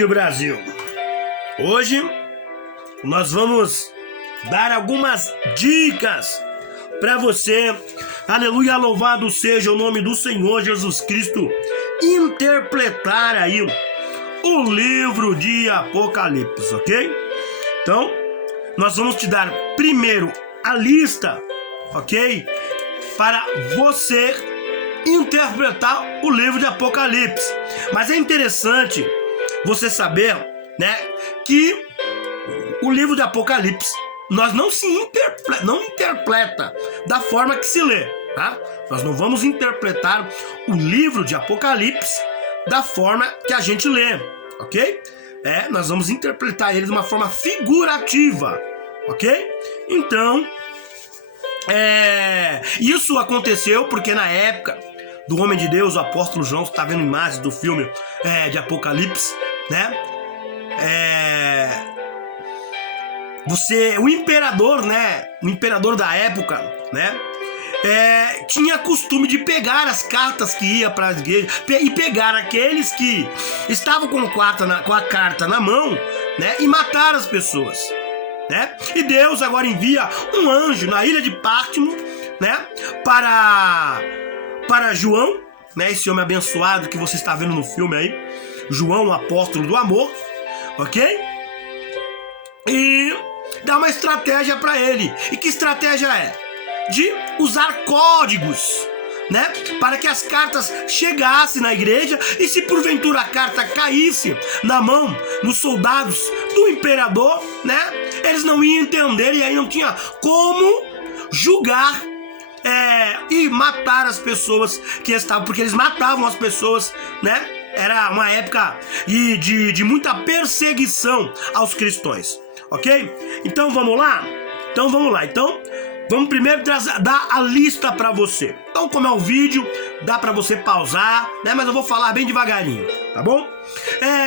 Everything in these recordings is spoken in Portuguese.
Norte Brasil. Hoje nós vamos dar algumas dicas para você, aleluia, louvado seja o nome do Senhor Jesus Cristo, interpretar aí o livro de Apocalipse, ok? Então, nós vamos te dar primeiro a lista, ok? Para você interpretar o livro de Apocalipse. Mas é interessante você saber, né, que o livro de Apocalipse nós não interpreta da forma que se lê, tá? Nós não vamos interpretar o livro de Apocalipse da forma que a gente lê, ok? Nós vamos interpretar ele de uma forma figurativa, ok? Então, isso aconteceu porque na época do homem de Deus, o apóstolo João, está vendo imagens do filme de Apocalipse, né? O imperador, né? O imperador da época, né? Tinha costume de pegar as cartas que ia para as igrejas e pegar aqueles que estavam com a carta na mão, né? E matar as pessoas, né? E Deus agora envia um anjo na ilha de Pátimo, né? Para João, né? Esse homem abençoado que você está vendo no filme aí, João, o apóstolo do amor, ok? E dá uma estratégia para ele. E que estratégia é? De usar códigos, né? Para que as cartas chegassem na igreja e se porventura a carta caísse na mão dos soldados do imperador, né? Eles não iam entender e aí não tinha como julgar e matar as pessoas que estavam, porque eles matavam as pessoas, né? Era uma época de muita perseguição aos cristãos, ok? Então vamos lá? Então vamos primeiro dar a lista para você. Então, como é um vídeo, dá para você pausar, né? Mas eu vou falar bem devagarinho, tá bom?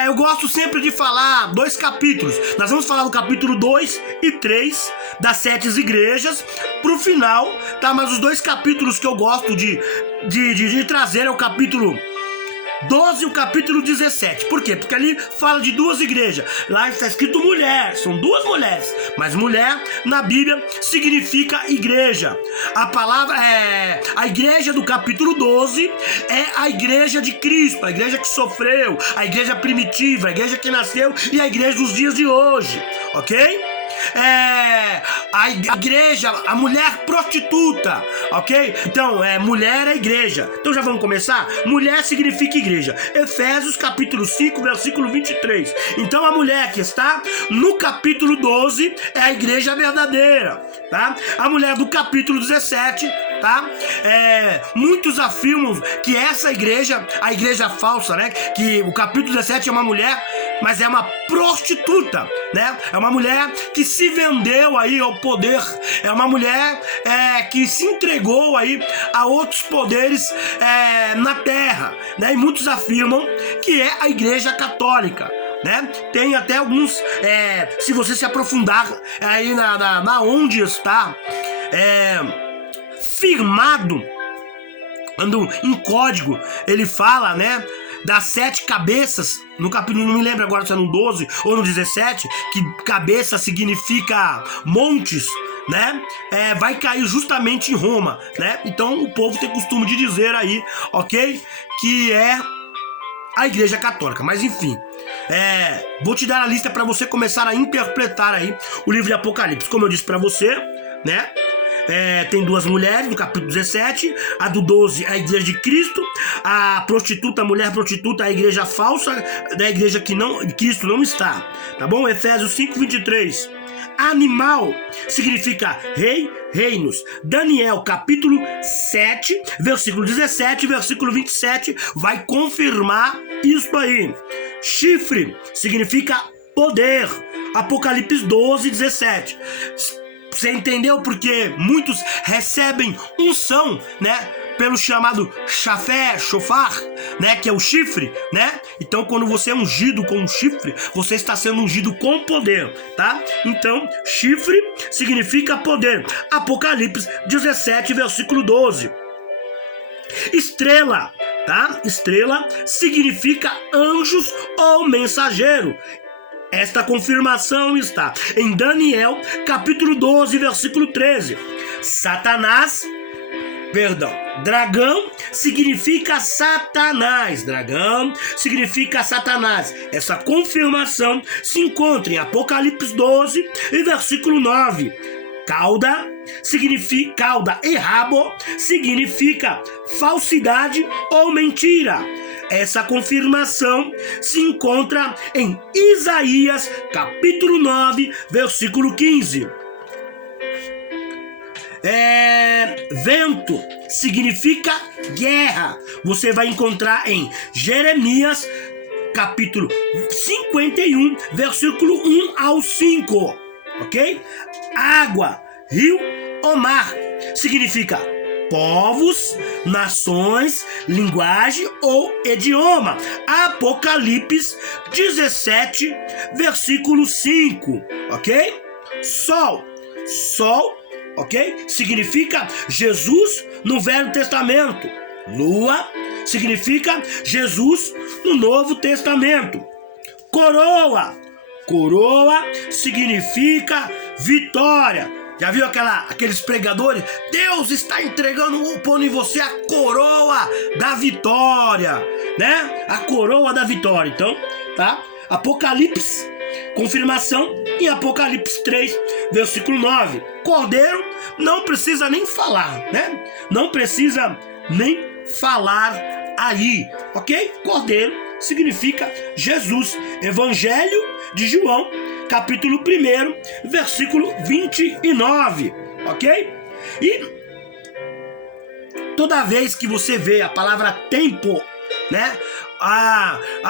Eu gosto sempre de falar 2 capítulos. Nós vamos falar do capítulo 2 e 3 das 7 igrejas pro final, tá? Mas os 2 capítulos que eu gosto de trazer é o capítulo 12 e o capítulo 17. Por quê? Porque ali fala de 2 igrejas. Lá está escrito mulher, são 2 mulheres. Mas mulher na Bíblia significa igreja. A palavra a igreja do capítulo 12 é a igreja de Cristo, a igreja que sofreu, a igreja primitiva, a igreja que nasceu e a igreja dos dias de hoje, ok? A igreja, a mulher prostituta, ok? Então, mulher é igreja. Então já vamos começar? Mulher significa igreja. Efésios capítulo 5, versículo 23. Então a mulher que está no capítulo 12 é a igreja verdadeira, tá? A mulher do capítulo 17, tá? Muitos afirmam que essa igreja, a igreja falsa, né? Que o capítulo 17 é uma mulher, mas é uma prostituta, né? É uma mulher que se vendeu aí ao poder, é uma mulher que se entregou aí a outros poderes na terra, né? E muitos afirmam que é a igreja católica, né? Tem até alguns, se você se aprofundar aí na onde está firmado, ando em código, ele fala, né, das 7 cabeças, no capítulo, não me lembro agora se é no 12 ou no 17, que cabeça significa montes, né, vai cair justamente em Roma, né, então o povo tem costume de dizer aí, ok, que é a igreja católica, mas enfim, vou te dar a lista para você começar a interpretar aí o livro de Apocalipse, como eu disse para você, né. Tem 2 mulheres no capítulo 17, a do 12 a igreja de Cristo, a prostituta, a mulher prostituta, a igreja falsa, da igreja que Cristo não está, tá bom? Efésios 5, 23. Animal significa rei, reinos. Daniel capítulo 7, versículo 17, versículo 27 vai confirmar isso aí. Chifre significa poder. Apocalipse 12, 17. Você entendeu porque muitos recebem unção, né? Pelo chamado shofar, né? Que é o chifre, né? Então, quando você é ungido com um chifre, você está sendo ungido com poder, tá? Então, chifre significa poder. Apocalipse 17, versículo 12. Estrela tá? Estrela significa anjos ou mensageiro. Esta confirmação está em Daniel, capítulo 12, versículo 13. Dragão significa Satanás. Dragão significa Satanás. Essa confirmação se encontra em Apocalipse 12 e versículo 9. Cauda e rabo significa falsidade ou mentira. Essa confirmação se encontra em Isaías, capítulo 9, versículo 15. Vento significa guerra. Você vai encontrar em Jeremias, capítulo 51, versículo 1 ao 5. Ok? Água, rio ou mar significa povos, nações, linguagem ou idioma. Apocalipse 17, versículo 5. Ok? Sol, ok? Significa Jesus no Velho Testamento. Lua significa Jesus no Novo Testamento. Coroa significa vitória. Já viu aqueles pregadores? Deus está pondo em você a coroa da vitória, né? A coroa da vitória. Então, tá? Apocalipse, confirmação em Apocalipse 3, versículo 9. Cordeiro não precisa nem falar, né? Não precisa nem falar aí, ok? Cordeiro significa Jesus. Evangelho de João, capítulo 1, versículo 29, ok? E toda vez que você vê a palavra tempo, né?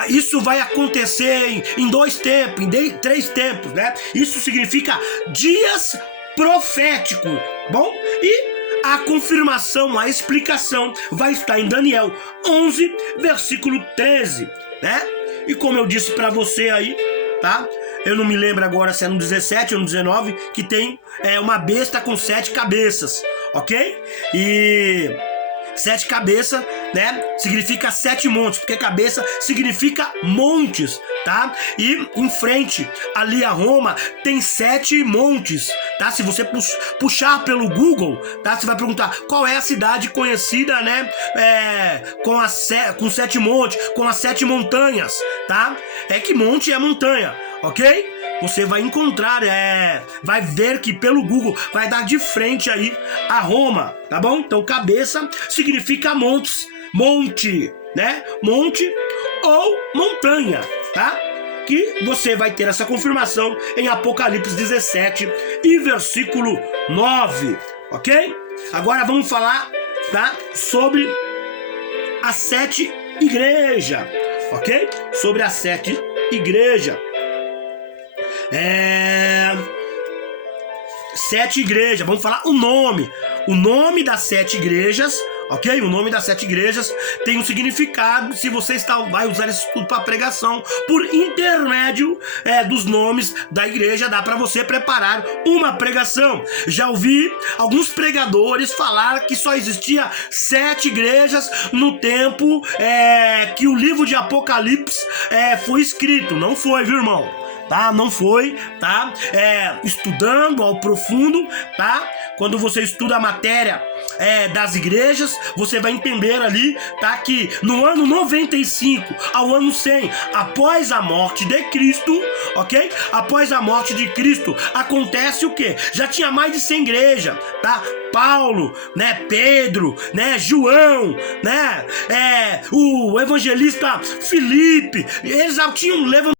Isso vai acontecer em 2 tempos, em 3 tempos, né? Isso significa dias proféticos, bom? E a confirmação, a explicação vai estar em Daniel 11, versículo 13, né? E como eu disse para você aí, tá? Eu não me lembro agora se é no 17 ou no 19, que tem uma besta com 7 cabeças, ok? E 7 cabeças, né? Significa 7 montes, porque cabeça significa montes, tá? E em frente, ali a Roma, tem 7 montes, tá? Se você puxar pelo Google, tá? Você vai perguntar qual é a cidade conhecida, né? Com 7 montes, com as 7 montanhas, tá? Que monte é montanha, ok? Você vai encontrar, vai ver que pelo Google vai dar de frente aí a Roma, tá bom? Então cabeça significa monte, né? Monte ou montanha, tá? Que você vai ter essa confirmação em Apocalipse 17 e versículo 9, ok? Agora vamos falar, tá? Sobre as 7 igrejas, ok? Sobre as 7 igrejas. 7 igrejas, vamos falar o nome das 7 igrejas, ok? O nome das 7 igrejas tem um significado. Se você vai usar esse estudo para pregação, por intermédio dos nomes da igreja, dá para você preparar uma pregação. Já ouvi alguns pregadores falar que só existia 7 igrejas no tempo que o livro de Apocalipse foi escrito. Não foi, viu, irmão? Tá? Não foi, tá? Estudando ao profundo, tá? Quando você estuda a matéria das igrejas, você vai entender ali, tá? Que no ano 95 ao ano 100, após a morte de Cristo, ok? Após a morte de Cristo, acontece o quê? Já tinha mais de 100 igrejas, tá? Paulo, né? Pedro, né? João, né? O evangelista Filipe, eles já tinham levantado